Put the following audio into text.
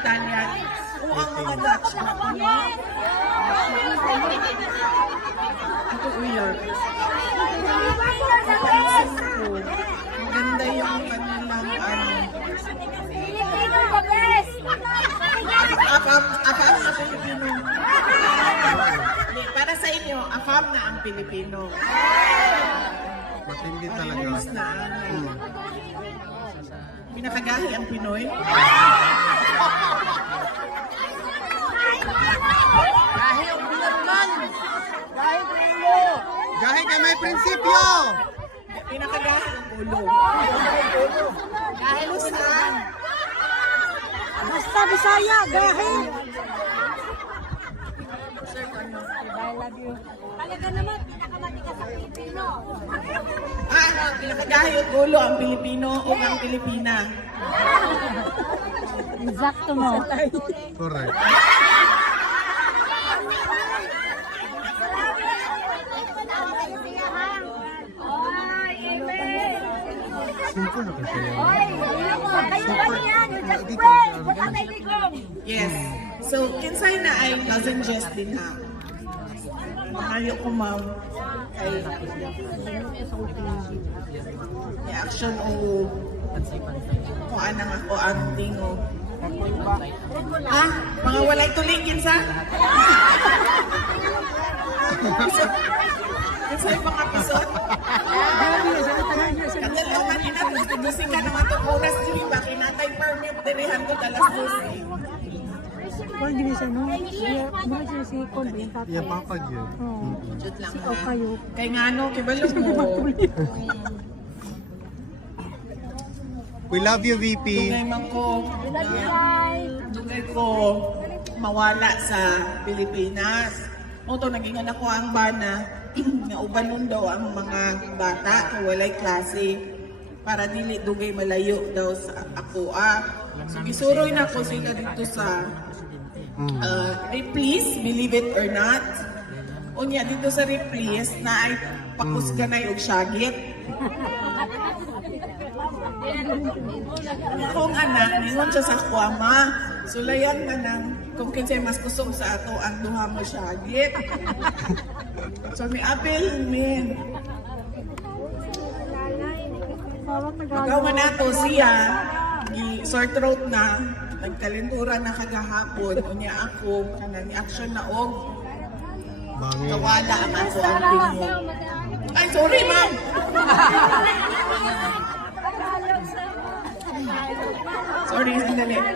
Italian. O ang mga Dutch na Pinoy. Ito weird. Napansin ko. Maganda yung kanilang ano. Afam, afam na Pilipino. Para sa inyo, afam na ang Pilipino. Matindi talaga. Foreigners na ano. Pinakagahi ang Pinoy. Gahe kay may prinsipyo! Pinakagahi ang ulo. Dahil saan? Basta Bisaya, gahe. Talaga naman, pinakamati ka sa Pilipino. Ah, pinakagahi ang ulo ang Pilipino o ang Pilipina. Exacto mo. Correct. Simple na kasi yan. Yes. So, kinsay na ay cousin Jess din ha. Ayaw ko ma'am. Kay reaction o kung anang ako ang tingo. Ah, mga walay tuling kinsa? Kinsay mga pisot? Kadalaman ina gusto ka naman itong oras dili ba kinatay permit dirihan ko alas 12. Wala gini siya, no? Mura siya si tatay. Iya, papag yun. Oo. Jud lang. O kayo. Kay nga ano, kibalo mo. We love you, VP. Dugay man ko. Dugay ko mawala sa Pilipinas. O to, naging anak ko ang bana nga ubanon daw ang mga bata kung walay klase para dili dugay malayo daw sa ako ah. So gisuroy na ko sila dito sa Mm. uh, Ripley's, believe it or not. Unya dito sa Ripley's na ay pakusganay og syagit. Akong anak, ningon siya sa ako ama. Sulayan ka nang kung kinsay mas kusog sa ato ang duha mo syagit. so may apel min. Nagagawa. man nato siya, gi sore throat na, nagkalintura na kagahapon, unya ako, kanang action na og. Kawala ang aso ang tingin. Ay, sorry, ma'am. sorry, sandali.